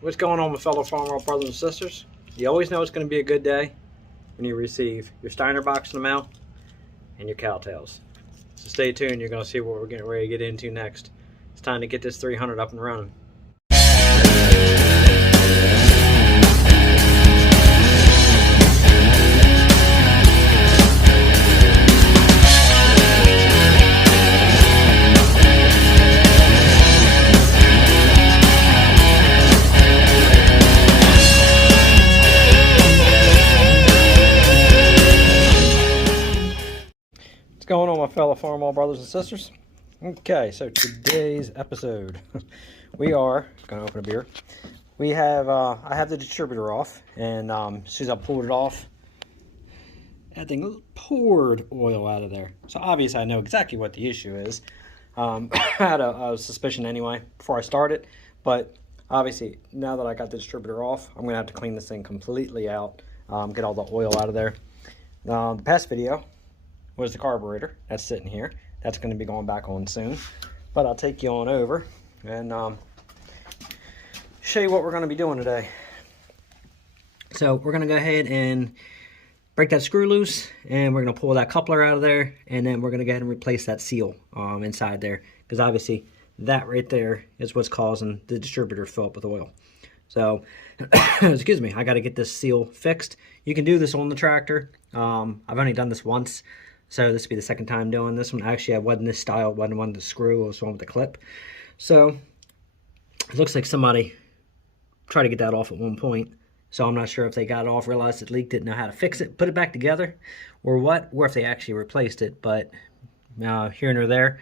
What's going on, my fellow Farmall brothers and sisters? You always know it's going to be a good day when you receive your Steiner box in the mail and your cowtails. So stay tuned, you're going to see what we're getting ready to get into next. It's time to get this 300 up and running. What's going on, my fellow Farmall brothers and sisters? Okay, so today's episode, we are going to open a beer. We have, I have the distributor off, and as soon as I pulled it off, that thing poured oil out of there. So obviously I know exactly what the issue is. I had a suspicion anyway before I started, but obviously now that I got the distributor off, I'm going to have to clean this thing completely out, get all the oil out of there. The past video was the carburetor that's sitting here. That's going to be going back on soon, but I'll take you on over and show you what we're going to be doing today. So we're going to go ahead and break that screw loose, and we're going to pull that coupler out of there, and then we're going to go ahead and replace that seal inside there, because obviously that right there is what's causing the distributor to fill up with oil. So excuse me, I got to get this seal fixed. You can do this on the tractor. I've only done this once, so this will be the second time doing this one. Actually, I wasn't this style, wasn't one with the screw, it was one with the clip. So it looks like somebody tried to get that off at one point. So I'm not sure if they got it off, realized it leaked, didn't know how to fix it, put it back together, or what, or if they actually replaced it. But here and there,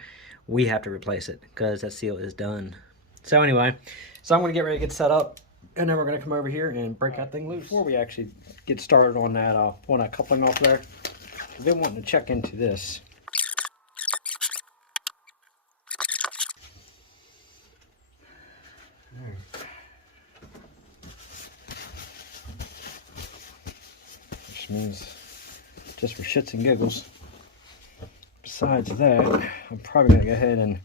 we have to replace it because that seal is done. So anyway, so I'm going to get ready to get set up, and then we're going to come over here and break that thing loose. Before we actually get started on that, pulling that coupling off there, I've been wanting to check into this. Which means, just for shits and giggles, besides that, I'm probably going to go ahead and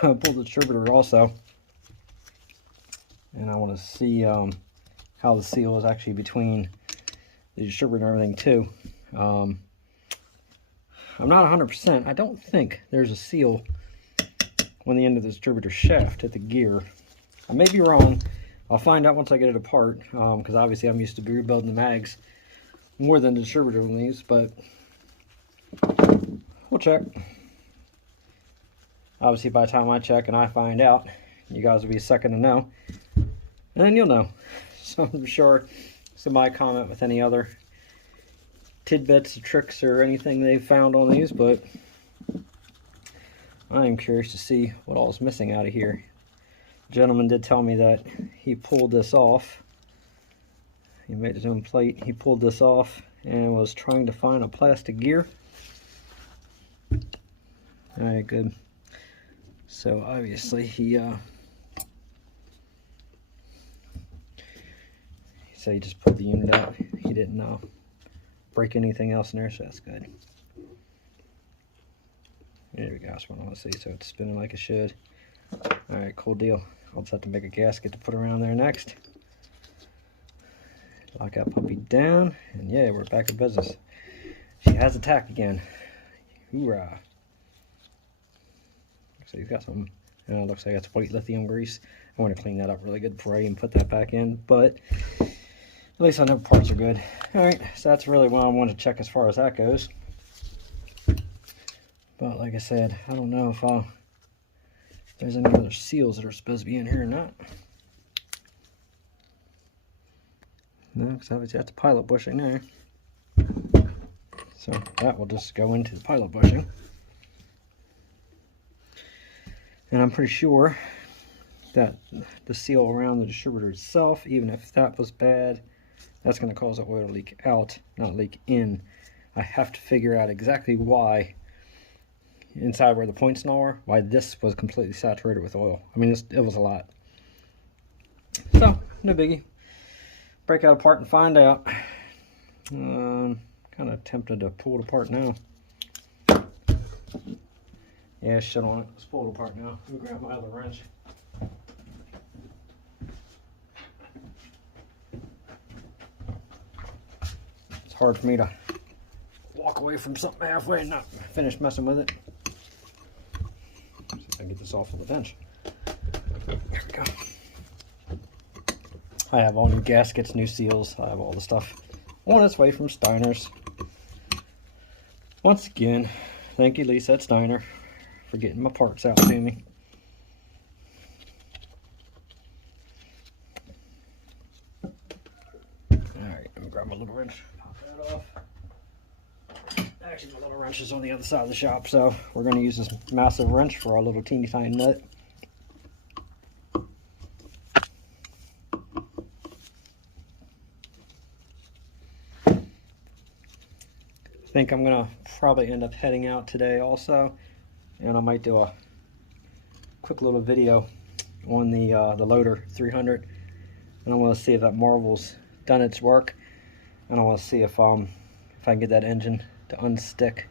pull the distributor also. And I want to see how the seal is actually between the distributor and everything too. I'm not 100%. I don't think there's a seal on the end of the distributor shaft at the gear. I may be wrong. I'll find out once I get it apart, because obviously I'm used to rebuilding the mags more than the distributor on these, but we'll check. Obviously by the time I check and I find out, you guys will be second to know, and then you'll know. So I'm sure somebody comment with any other tidbits, tricks, or anything they've found on these, but I am curious to see what all is missing out of here. The gentleman did tell me that he pulled this off. He made his own plate. He pulled this off and was trying to find a plastic gear. Alright, good. So obviously he said he just pulled the unit out. He didn't break anything else in there, so that's good. There we go, that's what I want to see. So it's spinning like it should. Alright, cool deal. I'll just have to make a gasket to put around there next. Lock that puppy down, and yeah, we're back in business. She has attacked again. Hoorah. So he's got some, looks like it's white lithium grease. I want to clean that up really good before I even put that back in, but at least I know parts are good. Alright, so that's really what I want to check as far as that goes. But like I said, I don't know if there's any other seals that are supposed to be in here or not. No, because obviously that's a pilot bushing there. So that will just go into the pilot bushing. And I'm pretty sure that the seal around the distributor itself, even if that was bad, that's going to cause the oil to leak out, not leak in. I have to figure out exactly why, inside where the points and all are, why this was completely saturated with oil. I mean, it was a lot. So, no biggie. Break out apart and find out. Kind of tempted to pull it apart now. Yeah, shit on it. Let's pull it apart now. Let me grab my other wrench. hard for me to walk away from something halfway and not finish messing with it. See if I can get this off of the bench. There we go. I have all new gaskets, new seals. I have all the stuff on its way from Steiner's. Once again, thank you, Lisa at Steiner, for getting my parts out to me. Alright, let me grab my little wrench. Pop that off. Actually, my little wrench is on the other side of the shop, so we're going to use this massive wrench for our little teeny tiny nut. I think I'm going to probably end up heading out today also, and I might do a quick little video on the loader 300, and I want to see if that Marvel's done its work, and I want to see if I can get that engine to unstick.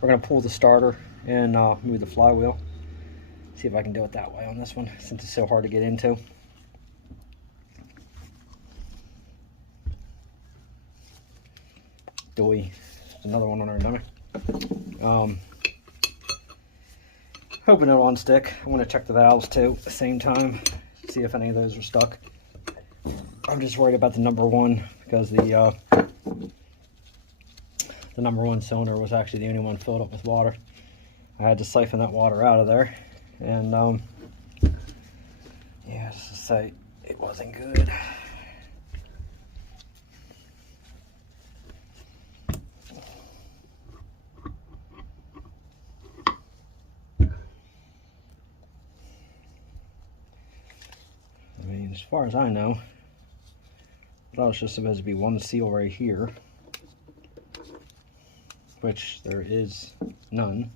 We're going to pull the starter and move the flywheel. See if I can do it that way on this one, since it's so hard to get into. Doy. Another one on our dummy. Hoping it'll unstick. I want to check the valves too at the same time, see if any of those are stuck. I'm just worried about the number one, because the number one cylinder was actually the only one filled up with water. I had to siphon that water out of there, and yeah, just to say, it wasn't good. I mean, as far as I know, that was just supposed to be one seal right here, which there is none.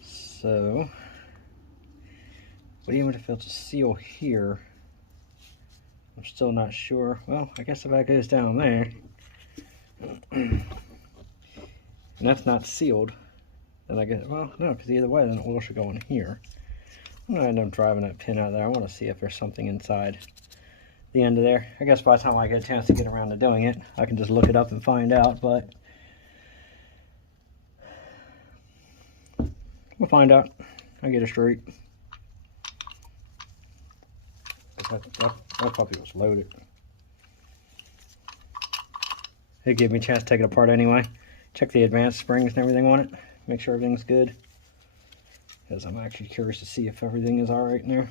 So, but even if it's a seal here, I'm still not sure. Well, I guess if that goes down there, and that's not sealed, then I guess, well, no, because either way, then the oil should go in here. I'm going to end up driving that pin out of there. I want to see if there's something inside the end of there. I guess by the time I get a chance to get around to doing it, I can just look it up and find out, but we'll find out. I'll get it straight. That puppy was loaded. It gave me a chance to take it apart anyway. Check the advanced springs and everything on it. Make sure everything's good, because I'm actually curious to see if everything is alright in there.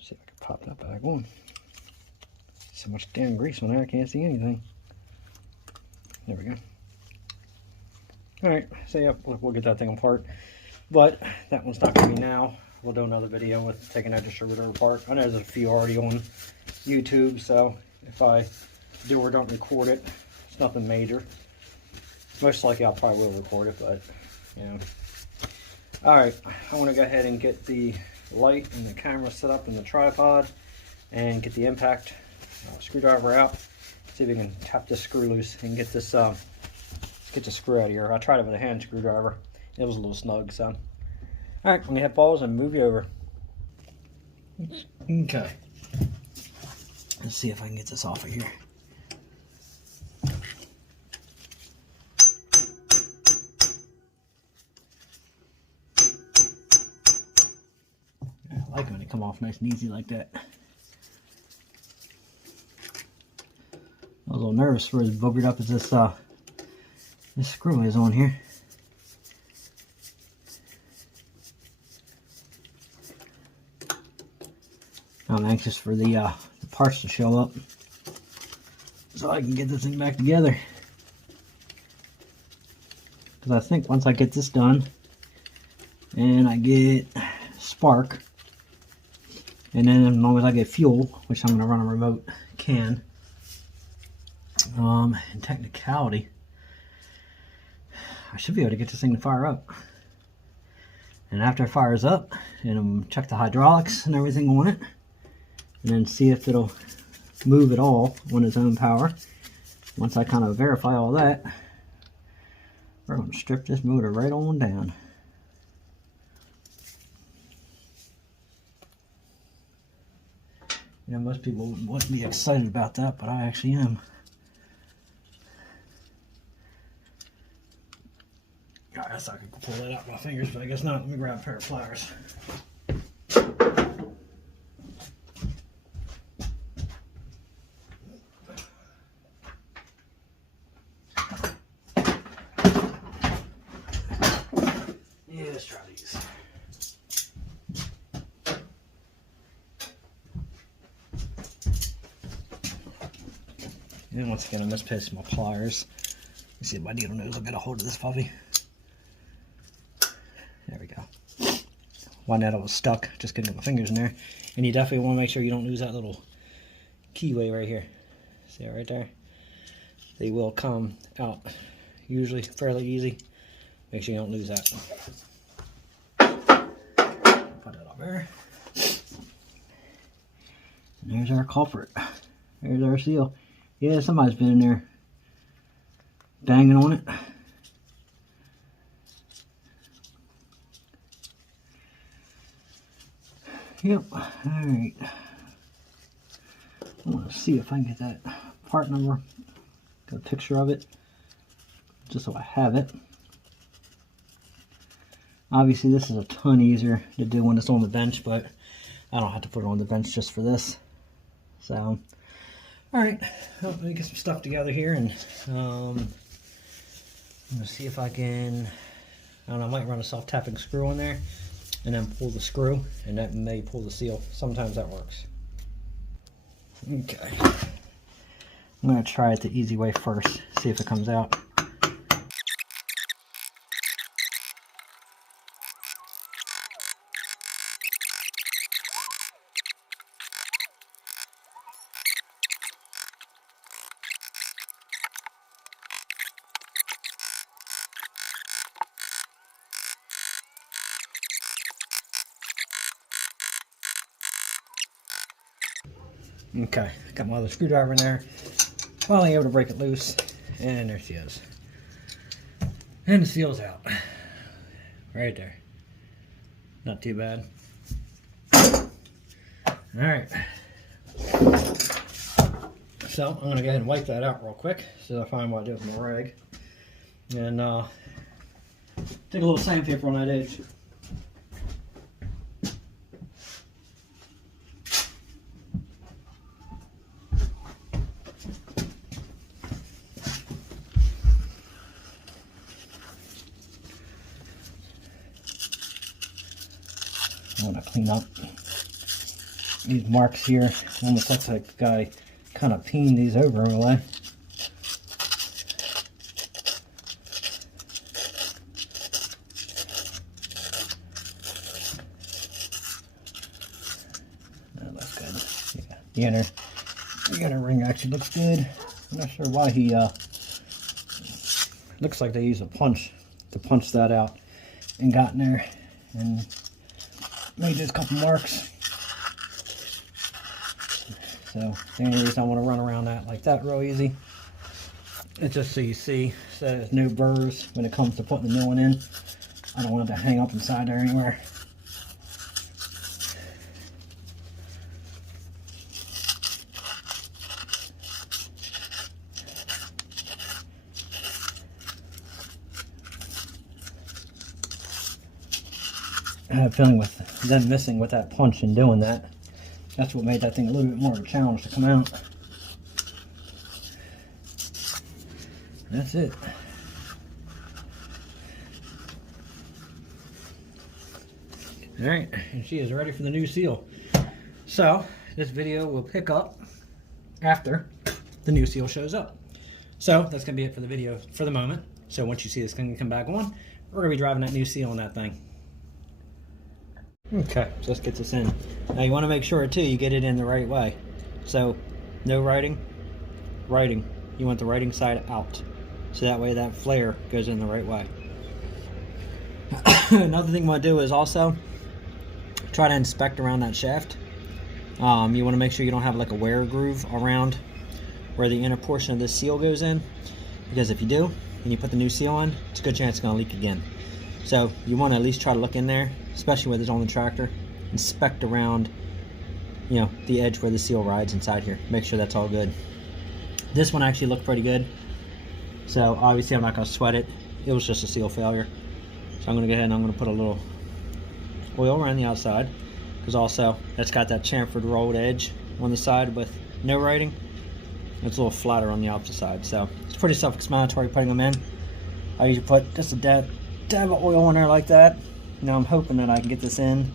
See if I can pop that back on. So much damn grease on there, I can't see anything. There we go. Alright, so yeah, we'll get that thing apart. But that one's not going to be now. We'll do another video with taking that distributor apart. I know there's a few already on YouTube, so if I do or don't record it, it's nothing major. Most likely I'll probably will record it, but, you know. Alright, I want to go ahead and get the light and the camera set up in the tripod and get the impact screwdriver out. See if we can tap this screw loose and get this get the screw out of here. I tried it with a hand screwdriver. It was a little snug, so. Alright, I'm going to hit pause and move you over. Okay. Let's see if I can get this off of here. I like when it come off nice and easy like that. I was a little nervous for as buggered up as this screw is on here. I'm anxious for the parts to show up so I can get this thing back together. Because I think once I get this done and I get spark, and then as long as I get fuel, which I'm going to run a remote can, in technicality, I should be able to get this thing to fire up. And after it fires up, and check the hydraulics and everything on it, and then see if it'll move at all on its own power. Once I kind of verify all that, we're going to strip this motor right on down. You know, most people wouldn't be excited about that, but I actually am. I guess I could pull that out with my fingers, but I guess not. Let me grab a pair of pliers. Yeah, let's try these. And once again, I misplaced my pliers. Let's see if my needle nose will get a hold of this puppy. There we go. One needle was stuck, just couldn't get my fingers in there. And you definitely want to make sure you don't lose that little keyway right here. See it right there? They will come out usually fairly easy. Make sure you don't lose that. Put that up there. And there's our culprit. There's our seal. Yeah, somebody's been in there banging on it. Yep, alright. I want to see if I can get that part number, got a picture of it, just so I have it. Obviously this is a ton easier to do when it's on the bench, but I don't have to put it on the bench just for this. So, alright, well, let me get some stuff together here, and I'm going to see if I can, I don't know, I might run a soft tapping screw in there, and then pull the screw, and that may pull the seal. Sometimes that works. Okay. I'm going to try it the easy way first, see if it comes out. Okay, got my other screwdriver in there. Finally able to break it loose, and there she is. And the seal's out. Right there. Not too bad. Alright. So, I'm going to go ahead and wipe that out real quick, so I find what I do with my rag. And take a little sandpaper on that edge. I want to clean up these marks here. Almost looks like the guy kind of peened these over in a way. That looks good. Yeah, the inner ring actually looks good. I'm not sure why he looks like they used a punch to punch that out and got in there and made those couple marks. So the only reason I want to run around that like that real easy, it's just so you see, so there's no burrs when it comes to putting the new one in. I don't want it to hang up inside there anywhere. I have a feeling with them missing with that punch and doing that, that's what made that thing a little bit more of a challenge to come out. That's it. Alright, and she is ready for the new seal. So, this video will pick up after the new seal shows up. So, that's going to be it for the video for the moment. So, once you see this thing come back on, we're going to be driving that new seal on that thing. Okay, so let's get this in. Now you want to make sure too you get it in the right way. So no writing. You want the writing side out. So that way that flare goes in the right way. Another thing you want to do is also try to inspect around that shaft. You want to make sure you don't have like a wear groove around where the inner portion of this seal goes in. Because if you do, and you put the new seal on, it's a good chance it's going to leak again. So you want to at least try to look in there, especially when it's on the tractor. Inspect around you know, the edge where the seal rides inside here. Make sure that's all good. This one actually looked pretty good. So obviously I'm not going to sweat it. It was just a seal failure. So I'm going to go ahead and I'm going to put a little oil around the outside, because also it's got that chamfered rolled edge on the side with no writing. It's a little flatter on the opposite side. So it's pretty self-explanatory putting them in. I usually put just a dab of oil in there like that. Now I'm hoping that I can get this in.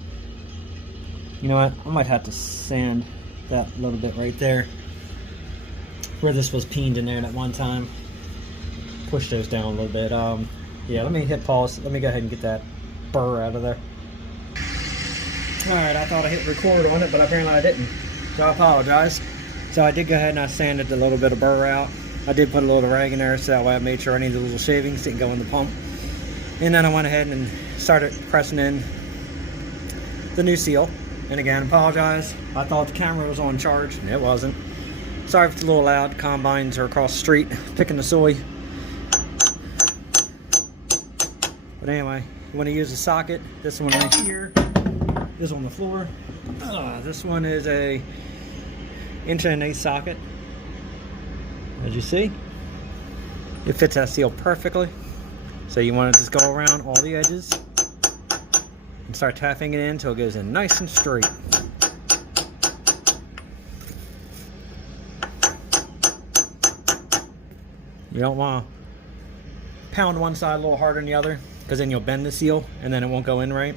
You know what? I might have to sand that little bit right there where this was peened in there at one time. Push those down a little bit. Yeah, let me hit pause. Let me go ahead and get that burr out of there. Alright, I thought I hit record on it, but apparently I didn't. So I apologize. So I did go ahead and I sanded a little bit of burr out. I did put a little rag in there so that way I made sure any of the little shavings didn't go in the pump. And then I went ahead and started pressing in the new seal. And again, apologize. I thought the camera was on charge, and it wasn't. Sorry if it's a little loud. Combines are across the street picking the soy. But anyway, you want to use a socket. This one right here is on the floor. This one is a 1/8" socket. As you see, it fits that seal perfectly. So you want to just go around all the edges and start tapping it in until it goes in nice and straight. You don't want to pound one side a little harder than the other, because then you'll bend the seal and then it won't go in right.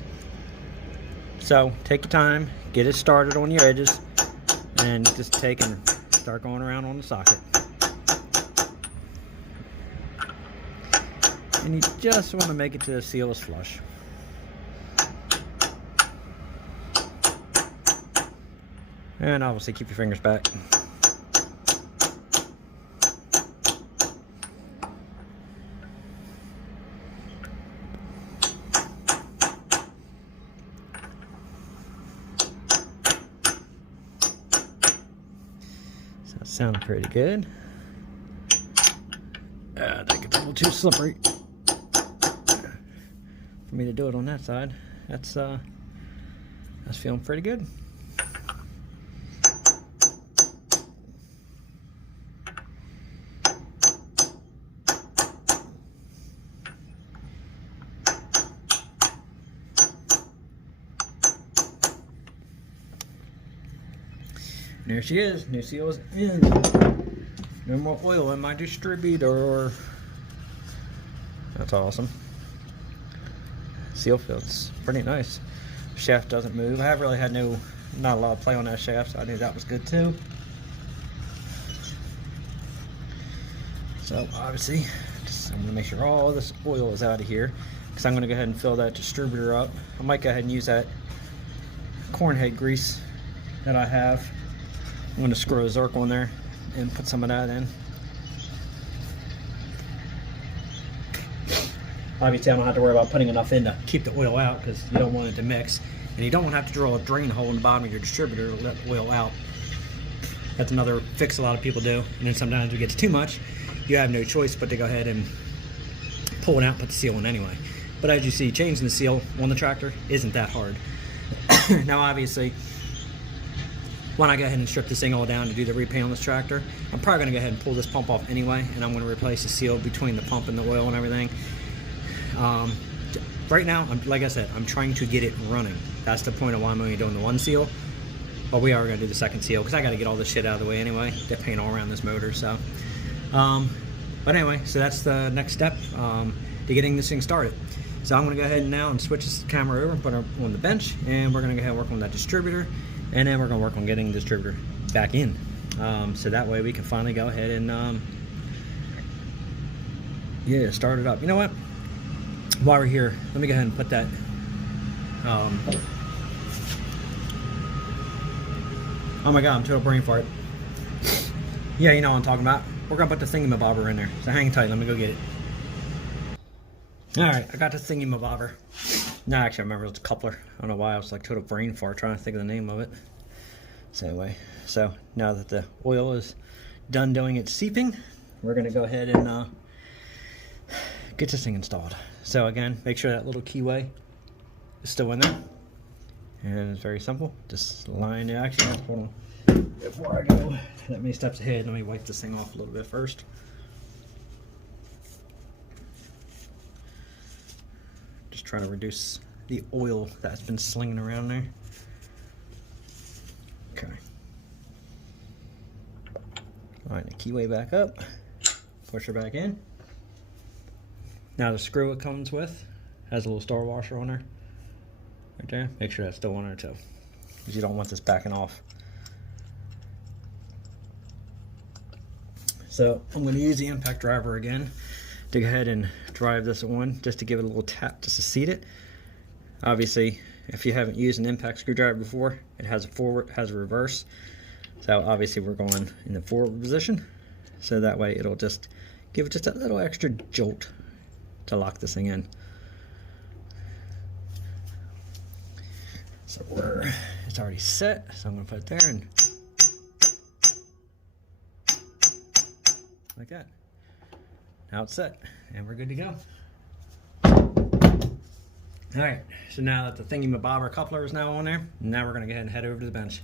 So take your time, get it started on your edges, and just take and start going around on the socket. And you just want to make it to the seal is flush. And obviously keep your fingers back. So that sounded pretty good. I think it's a little too slippery for me to do it on that side. That's feeling pretty good. There she is. New seal is in. No more oil in my distributor. That's awesome. Seal feels pretty nice. Shaft doesn't move. I have really had not a lot of play on that shaft, so I knew that was good too. So obviously, I'm going to make sure all this oil is out of here, because I'm going to go ahead and fill that distributor up. I might go ahead and use that corn head grease that I have. I'm going to screw a 𝐦𝐭 on there and put some of that in. Obviously I don't have to worry about putting enough in to keep the oil out, because you don't want it to mix. And you don't want to have to drill a drain hole in the bottom of your distributor to let the oil out. That's another fix a lot of people do. And then sometimes if it gets too much, you have no choice but to go ahead and pull it out and put the seal in anyway. But as you see, changing the seal on the tractor isn't that hard. Now obviously, when I go ahead and strip this thing all down to do the repaint on this tractor, I'm probably going to go ahead and pull this pump off anyway, and I'm going to replace the seal between the pump and the oil and everything. Right now, like I said, I'm trying to get it running. That's the point of why I'm only doing the one seal. But we are going to do the second seal, because I got to get all this shit out of the way anyway. Get paint all around this motor. So, but anyway, so that's the next step to getting this thing started. So I'm going to go ahead now and switch this camera over and put it on the bench, and we're going to go ahead and work on that distributor, and then we're going to work on getting the distributor back in. So that way we can finally go ahead and yeah, start it up. You know what? While we're here, let me go ahead and put that oh my god, I'm total brain fart. Yeah, you know what I'm talking about. We're gonna put the thingamabobber in there. So hang tight, let me go get it. Alright, I got the thingamabobber. No, actually I remember it was a coupler. I don't know why I was like total brain fart trying to think of the name of it. So anyway, so now that the oil is done doing its seeping, we're gonna go ahead and get this thing installed. So again, make sure that little keyway is still in there. And it's very simple. Just line it. Actually, hold on. Before I go that many steps ahead, let me wipe this thing off a little bit first. Just trying to reduce the oil that's been slinging around there. Okay. Line the keyway back up. Push her back in. Now the screw it comes with has a little star washer on there. Right there. Make sure that's still on there too, because you don't want this backing off. So I'm going to use the impact driver again to go ahead and drive this on, just to give it a little tap just to seat it. Obviously, if you haven't used an impact screwdriver before, it has a forward, has a reverse. So obviously we're going in the forward position, so that way it'll just give it just a little extra jolt to lock this thing in. So it's already set, so I'm going to put it there and like that. Now it's set and we're good to go. Alright, so now that the thingy-mabobber coupler is now on there, now we're going to go ahead and head over to the bench.